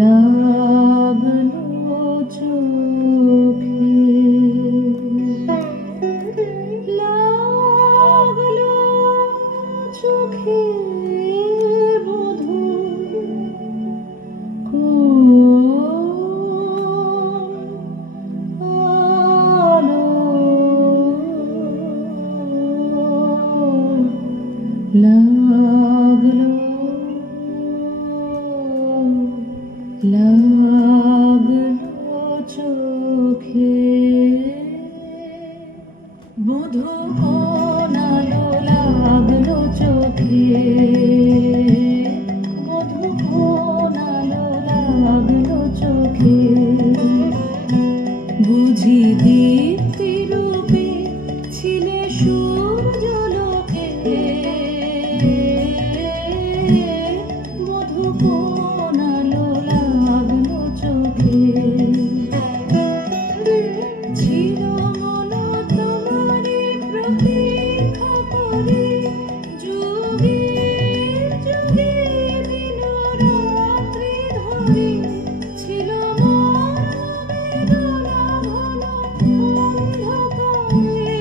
লাগলো চোখে, লাগলো চোখে বধূ আলো, লাগলো লাগলো চোখে বধূ কোন আলো, লাগলো চোখে বধূ কোন আলো, লাগলো চোখে বুঝি দীপ্তি রূপে ছিলে সূর্যলোকে, বধূ কোন আলো, লাগলো চোখে ছিল মন তোমারি প্রতীক্ষা করে, যুগে যুগে দিন রাত্রি ধরে ছিল মন বেদনা ঘন অন্ধকারে,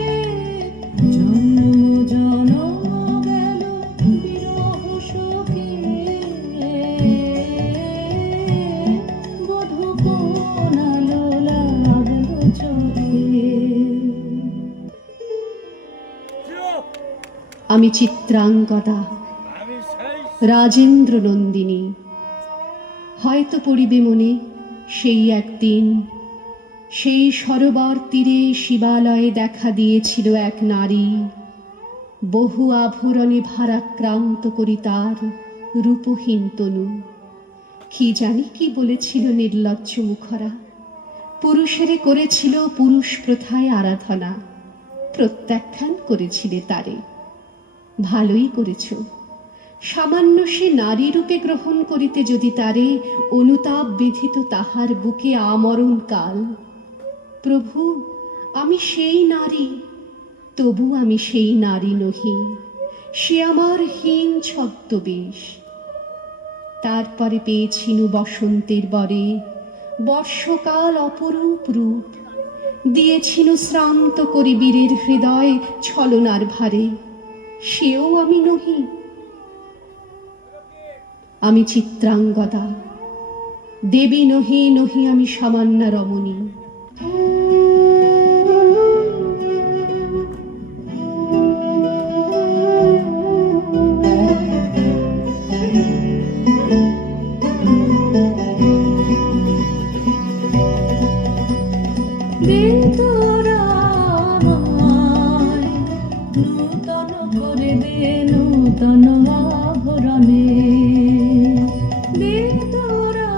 জন্ম জনম গেল বিরহ শোকে, বধূ কোন আলো, লাগলো চোখে। আমি চিত্রাঙ্গদা, রাজেন্দ্র নন্দিনী। হয়তো পড়িবে মনে সেই একদিন, সেই সরোবর তীরে শিবালয়ে দেখা দিয়েছিল এক নারী, বহু আভরণে ভারাক্রান্ত করি তার রূপহীন তনু। কি জানি কি বলেছিল নির্লজ্জ মুখরা, পুরুষেরে করেছিল পুরুষ প্রথায় আরাধনা, প্রত্যাখ্যান করেছিলে তারে। ভালোই করেছ, সামান্য সে নারী রূপে গ্রহণ করিতে যদি তারে অনুতাপ বিধিত তাহার বুকে আমরণ কাল। প্রভু, আমি সেই নারী, তবু আমি সেই নারী নহি, সে আমার হীন ছদ্মবেশ। তারপরে পেয়েছিনু বসন্তের বরে বর্ষকাল অপরূপ রূপ, দিয়েছিনু শ্রান্ত করি বীরের হৃদয় ছলনার ভারে, সেও আমি নহি। আমি চিত্রাঙ্গদা, দেবী নহি, নহি আমি সামান্যা রমণী। নূতন করে দে নূতন আভরণে, দে তোরা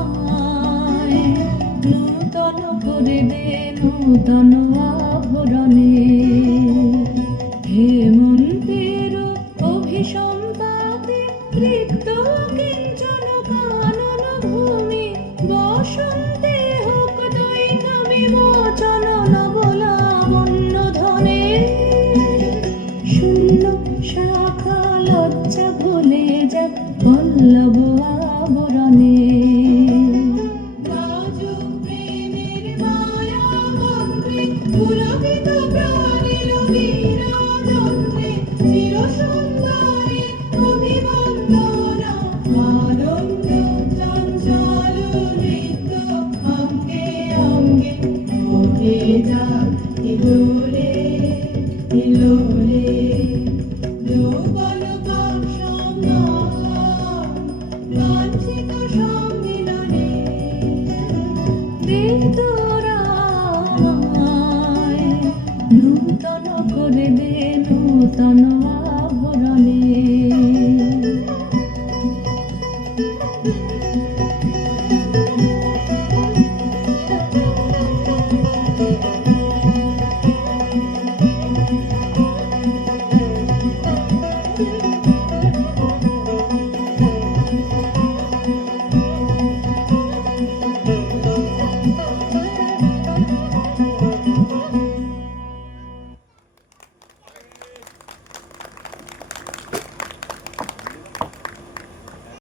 আমায় নূতন করে দে নূতন আভরণে। হেমন্তের অভিসন্তাপে রিক্ত কিঞ্চন কানন ভূমি, বসন্তে হোক দৈত বিমোচন নবলাবণ্য ধনে। শূন্য শাখা লজ্জা ভুলে যাক পল্লব আবরণে, রাজুক প্রেমের মায়া মন্ত্রে পুলকিত প্রাণীর বিরাজন্ত্রে, চির সুন্দরী অভিবন্দনা আনন্দ চঞ্চল নৃত্য